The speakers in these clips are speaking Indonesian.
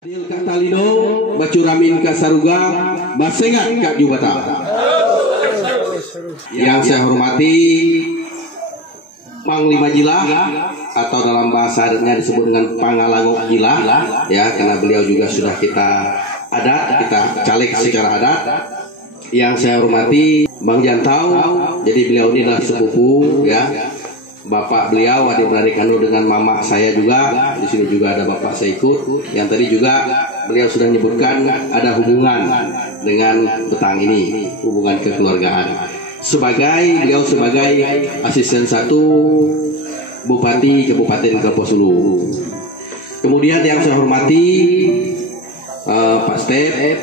Adil Kak Talino, Bacuramin Kak Saruga, Basengat Kak Jubata. Yang saya hormati Panglima Jila atau dalam bahasa adatnya disebut dengan Pangalangok Jila, ya, karena beliau juga sudah kita caleg secara adat. Yang saya hormati Bang Jantau, jadi beliau ini adalah sepupu, ya. Bapak beliau adik-beradik anu dengan mama saya juga. Di sini juga ada bapak saya ikut. Yang tadi juga beliau sudah menyebutkan ada hubungan dengan petang ini, hubungan kekeluargaan. Beliau sebagai asisten 1 Bupati Kabupaten Kapuas Hulu. Kemudian yang saya hormati Pak Step,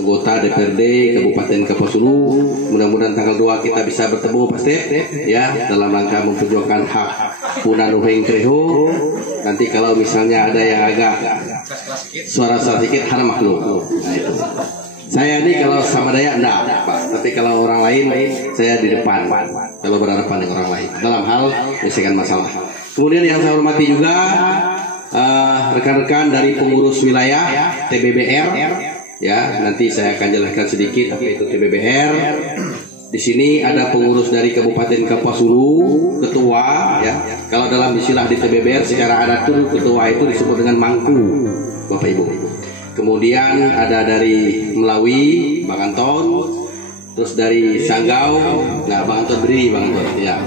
anggota DPRD Kabupaten Kapuas Hulu. Mudah-mudahan tanggal 2 kita bisa bertemu Pak Step, ya, dalam rangka memperjuangkan hak Punanuheng Kreho. Nanti kalau misalnya ada yang agak suara sedikit harap maklum. Nah, itu. Saya ini kalau sama daya enggak, Pak. Tapi kalau orang lain saya di depan. Kalau berhadapan dengan orang lain dalam hal menyelesaikan masalah. Kemudian yang saya hormati juga rekan-rekan dari pengurus wilayah TBBR. Ya, nanti saya akan jelaskan sedikit apa itu TBBR. Di sini ada pengurus dari Kabupaten Kapuas Hulu, ketua, ya. Kalau dalam istilah di TBBR secara adat itu ketua itu disebut dengan mangku, Bapak Ibu. Kemudian ada dari Melawi, Bang Anton, terus dari Sanggau, nah Bang Anton beri, Bang Anton, ya.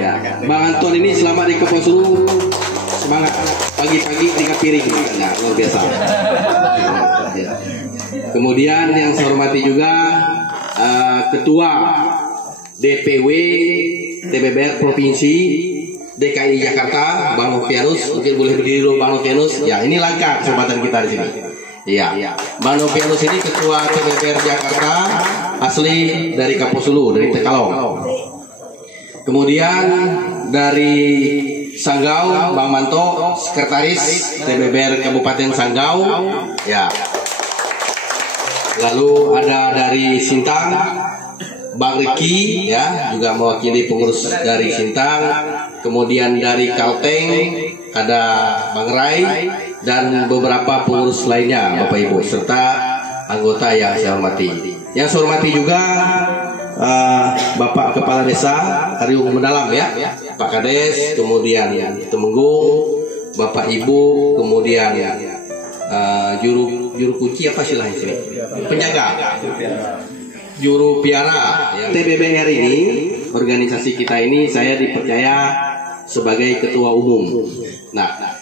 Ya, Bang Anton ini selama di Kapuas Hulu semangat, pagi-pagi 3 piring, nah luar biasa. Kemudian yang saya hormati juga Ketua DPW TBBR Provinsi DKI Jakarta, Bang Novianus. Mungkin boleh berdiri dulu Bang Novianus. Ya, ini langka kesempatan kita di sini. Iya, Bang Novianus ini Ketua TBBR Jakarta, asli dari Kapuas Hulu, dari Tekalong. Kemudian dari Sanggau, Bang Manto, Sekretaris TBBR Kabupaten Sanggau, ya. Lalu ada dari Sintang, Bang Riki, ya, juga mewakili pengurus dari Sintang. Kemudian dari Kalteng ada Bang Rai dan beberapa pengurus lainnya, Bapak Ibu, serta anggota yang saya hormati. Yang saya hormati juga Bapak Kepala Desa Ariung Mendalam, ya, Pak Kades, kemudian Temenggung, Bapak Ibu, kemudian juru kunci apa istilahnya sini? Penjaga, juru piara. Ya. TBBR ini, organisasi kita ini, saya dipercaya sebagai ketua umum. Nah,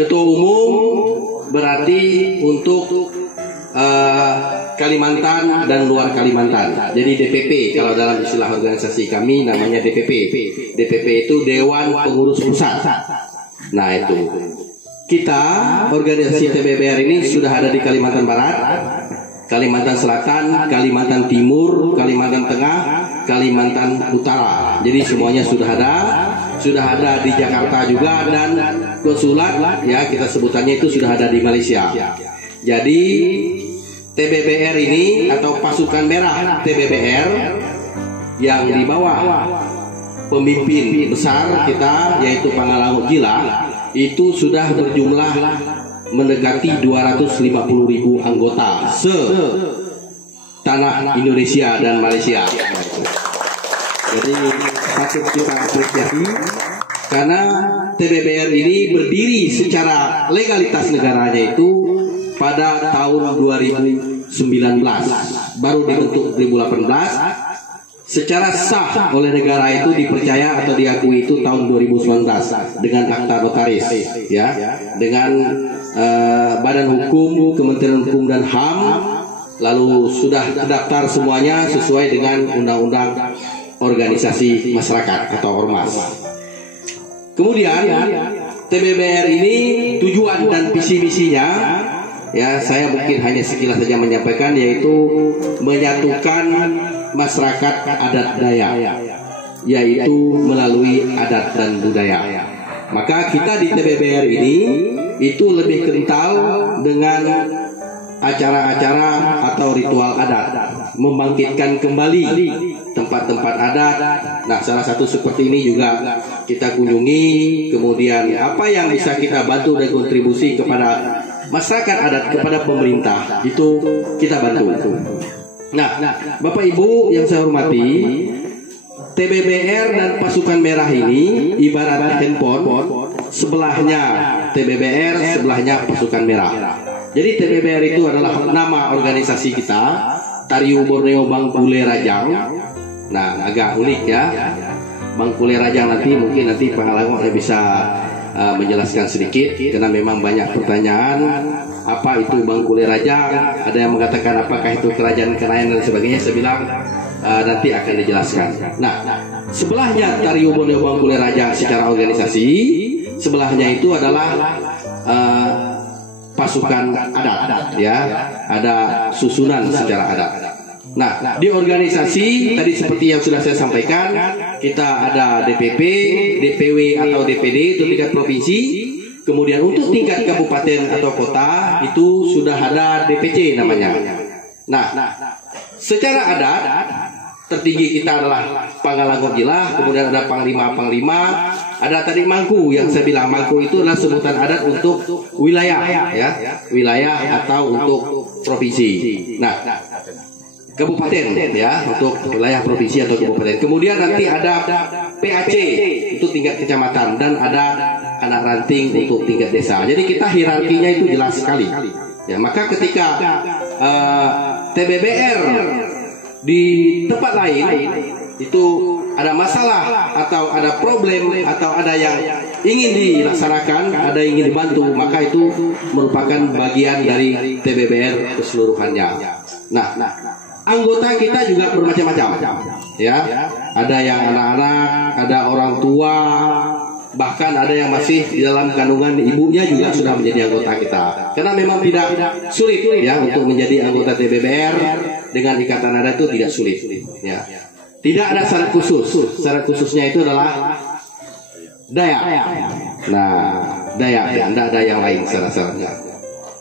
ketua umum berarti untuk Kalimantan dan luar Kalimantan. Jadi DPP, kalau dalam istilah organisasi kami namanya DPP. DPP itu Dewan Pengurus Pusat. Nah, itu. Kita organisasi TBBR ini sudah ada di Kalimantan Barat, Kalimantan Selatan, Kalimantan Timur, Kalimantan Tengah, Kalimantan Utara. Jadi semuanya sudah ada di Jakarta juga, dan konsulat, ya, kita sebutannya itu sudah ada di Malaysia. Jadi TBBR ini atau pasukan merah TBBR yang di bawah pemimpin besar kita yaitu Pangalangok Jila itu sudah berjumlah mendekati 250.000 anggota tanah Indonesia dan Malaysia. Jadi patut kita apresiasi karena TBBR ini berdiri secara legalitas negaranya itu pada tahun 2019, baru dibentuk 2018. Secara sah oleh negara itu dipercaya atau diakui itu tahun 2019 dengan akta notaris, ya, dengan Badan Hukum, Kementerian Hukum dan HAM, lalu sudah terdaftar semuanya sesuai dengan Undang-Undang Organisasi Masyarakat atau Ormas. Kemudian TBBR ini tujuan dan visi misinya, ya, saya mungkin hanya sekilas saja menyampaikan, yaitu menyatukan masyarakat adat Dayak, yaitu melalui adat dan budaya. Maka kita di TBBR ini itu lebih kental dengan acara-acara atau ritual adat, membangkitkan kembali tempat-tempat adat. Nah, salah satu seperti ini juga kita kunjungi. Kemudian apa yang bisa kita bantu dan kontribusi kepada masyarakat adat kepada pemerintah itu kita bantu. Nah, Bapak Ibu yang saya hormati, TBBR dan pasukan merah ini ibarat handphone, sebelahnya TBBR, sebelahnya pasukan merah. Jadi TBBR itu adalah nama organisasi kita, Tariu Borneo Bangkule Rajang. Nah, agak unik ya, Bangkule Rajang. Mungkin nanti Pak Alangok bisa menjelaskan sedikit, karena memang banyak pertanyaan apa itu Bangkule Rajang. Ada yang mengatakan apakah itu kerajaan Kenayan dan sebagainya. Saya bilang nanti akan dijelaskan. Nah, sebelahnya Tariu Borneo Bangkule Rajang secara organisasi, sebelahnya itu adalah pasukan adat, ya, ada susunan secara adat. Nah, di organisasi tadi seperti yang sudah saya sampaikan, kita ada DPP, DPW atau DPD itu tingkat provinsi. Kemudian untuk tingkat kabupaten atau kota itu sudah ada DPC namanya. Nah, secara adat tertinggi kita adalah Pangalangok Jilah, kemudian ada Panglima, ada tadi Mangku yang saya bilang. Mangku itu adalah sebutan adat untuk wilayah, ya, wilayah atau untuk provinsi. Nah, kabupaten ya, untuk wilayah provinsi atau kabupaten. Kemudian nanti ada PAC itu tingkat kecamatan, dan ada anak ranting untuk tingkat desa. Jadi kita hierarkinya itu jelas sekali. Ya, maka ketika TBBR di tempat lain itu ada masalah atau ada problem atau ada yang ingin dilaksanakan, ada yang ingin dibantu, maka itu merupakan bagian dari TBBR keseluruhannya. Nah, anggota kita juga bermacam-macam, ya. Ada yang anak-anak, ada orang tua, bahkan ada yang masih di dalam kandungan ibunya juga sudah menjadi anggota kita. Karena memang tidak sulit ya untuk menjadi anggota TBBR dengan ikatan adat itu tidak sulit, ya. Tidak ada syarat khusus. Syarat khususnya itu adalah Dayak. Nah, Dayak, ya, tidak ada yang lain syarat-syaratnya.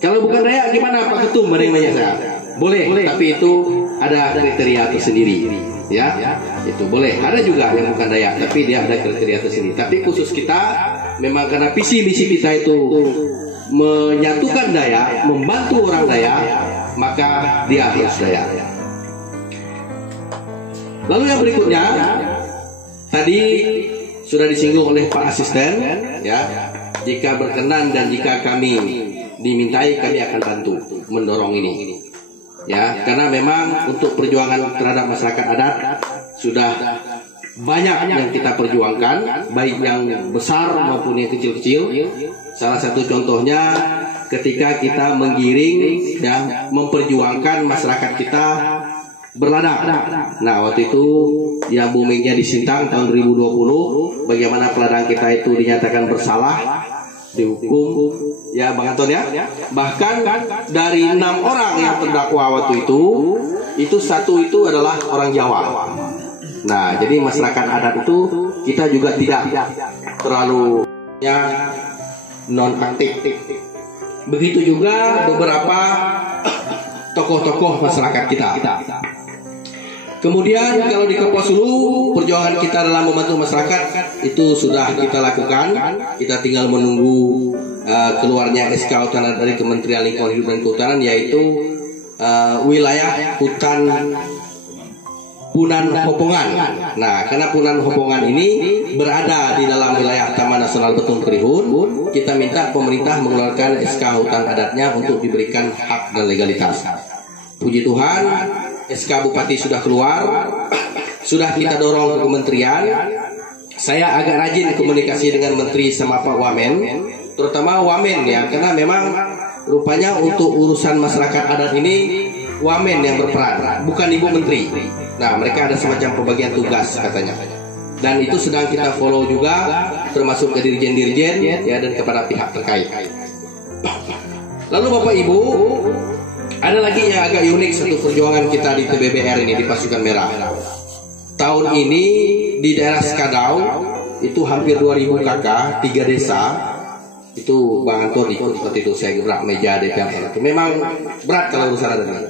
Kalau bukan Dayak gimana Pak Ketum? Ada yang nanya saya. Boleh, tapi itu ada kriteria tersendiri, ya. Itu boleh. Ada juga yang bukan Dayak, tapi dia ada kriteria tersendiri. Tapi khusus kita, memang karena visi misi kita itu menyatukan Dayak, membantu orang Dayak, maka dia harus Dayak. Lalu yang berikutnya, tadi sudah disinggung oleh Pak Asisten, ya. Jika berkenan dan jika kami dimintai, kami akan bantu mendorong ini. Ya, karena memang untuk perjuangan terhadap masyarakat adat sudah banyak yang kita perjuangkan, baik yang besar maupun yang kecil-kecil. Salah satu contohnya ketika kita menggiring dan memperjuangkan masyarakat kita berladang. Nah, waktu itu ya boomingnya di Sintang tahun 2020, bagaimana peladang kita itu dinyatakan bersalah, dihukum, ya Bang Anton ya. Bahkan dari 6 orang yang terdakwa waktu itu 1 itu adalah orang Jawa. Nah, jadi masyarakat adat itu kita juga tidak terlalu non-aktif. Begitu juga beberapa tokoh-tokoh masyarakat kita. Kemudian kalau di Kapuasulu, perjuangan kita dalam membantu masyarakat itu sudah kita lakukan. Kita tinggal menunggu keluarnya SK Hutan dari Kementerian Lingkungan Hidup dan Kehutanan, yaitu wilayah hutan Punan Hopongan. Nah, karena Punan Hopongan ini berada di dalam wilayah Taman Nasional Betung Kerihun, kita minta pemerintah mengeluarkan SK hutan adatnya untuk diberikan hak dan legalitas. Puji Tuhan, SK Bupati sudah keluar, sudah kita dorong ke kementerian. Saya agak rajin komunikasi dengan Menteri sama Pak Wamen, terutama Wamen ya, karena memang rupanya untuk urusan masyarakat adat ini Wamen yang berperan, bukan Ibu Menteri. Nah, mereka ada semacam pembagian tugas katanya, dan itu sedang kita follow juga, termasuk ke dirjen-dirjen ya, dan kepada pihak terkait. Lalu Bapak Ibu, ada lagi yang agak unik satu perjuangan kita di TBBR ini, di Pasukan Merah. Tahun ini di daerah Skadau itu hampir 2000 kakak, 3 desa. Itu Bang Anton ikut seperti itu, saya gerak meja DPR. Memang berat kalau urusan ada ini.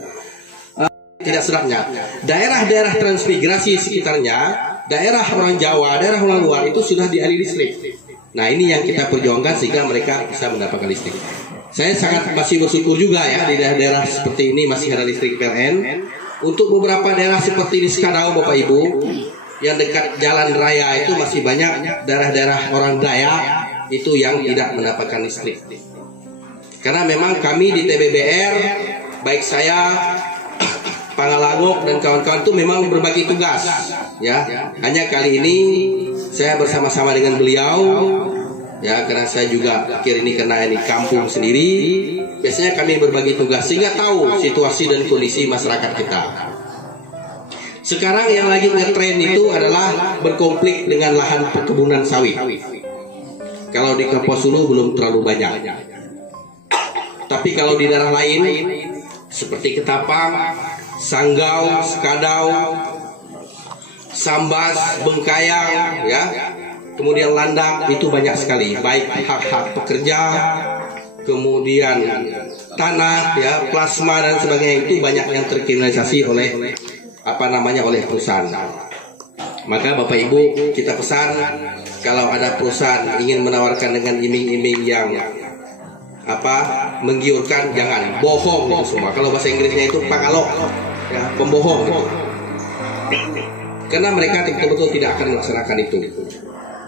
Tidak sedapnya, daerah-daerah transmigrasi sekitarnya, daerah orang Jawa, daerah orang luar itu sudah dialiri listrik. Nah, ini yang kita perjuangkan sehingga mereka bisa mendapatkan listrik. Saya sangat masih bersyukur juga ya di daerah-daerah seperti ini masih ada listrik PLN. Untuk beberapa daerah seperti di Skadau Bapak Ibu, yang dekat jalan raya itu masih banyak daerah-daerah orang Dayak itu yang tidak mendapatkan listrik. Karena memang kami di TBBR, baik saya, Pangalangok dan kawan-kawan itu memang berbagi tugas, ya. Hanya kali ini saya bersama-sama dengan beliau, ya, karena saya juga akhir ini karena ini kampung sendiri. Biasanya kami berbagi tugas sehingga tahu situasi dan kondisi masyarakat kita. Sekarang yang lagi ngetren itu adalah berkonflik dengan lahan perkebunan sawit. Kalau di Kapuas Hulu belum terlalu banyak. Tapi kalau di daerah lain seperti Ketapang, Sanggau, Skadau, Sambas, Bengkayang, ya, kemudian Landak, itu banyak sekali. Baik hak-hak pekerja, kemudian tanah, ya, plasma dan sebagainya, itu banyak yang terkriminalisasi oleh oleh perusahaan. Maka Bapak Ibu, kita pesan kalau ada perusahaan ingin menawarkan dengan iming-iming yang menggiurkan, jangan bohong itu semua. Kalau bahasa Inggrisnya itu pangalok, ya, pembohong gitu. Karena mereka betul-betul tidak akan melaksanakan itu.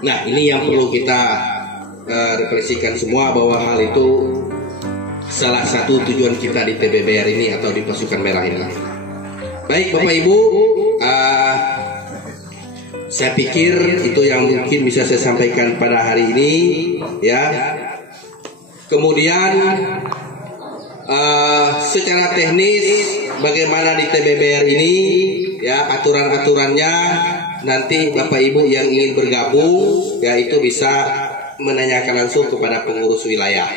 Nah, ini yang perlu kita refleksikan semua, bahwa hal itu salah satu tujuan kita di TBBR ini atau di Pasukan Merah ini. Baik Bapak Ibu, saya pikir itu yang mungkin bisa saya sampaikan pada hari ini, ya. Kemudian secara teknis bagaimana di TBBR ini, ya, aturan-aturannya nanti Bapak Ibu yang ingin bergabung, ya, itu bisa menanyakan langsung kepada pengurus wilayah.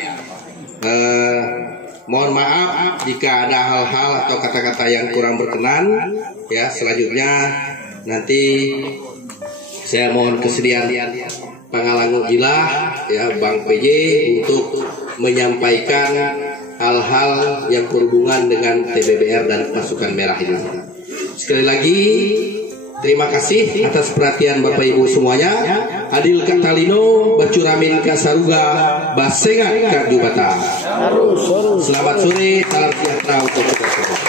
Mohon maaf jika ada hal-hal atau kata-kata yang kurang berkenan, ya. Selanjutnya nanti saya mohon kesediaan Pangalangok Gilah, ya, Bang PJ untuk menyampaikan hal-hal yang berhubungan dengan TBBR dan Pasukan Merah ini. Sekali lagi terima kasih atas perhatian Bapak Ibu semuanya. Adil Katalino, Bacuramin Kasaruga, Basengat Kak Jubata. Selamat sore, salam sejahtera untuk kita semua.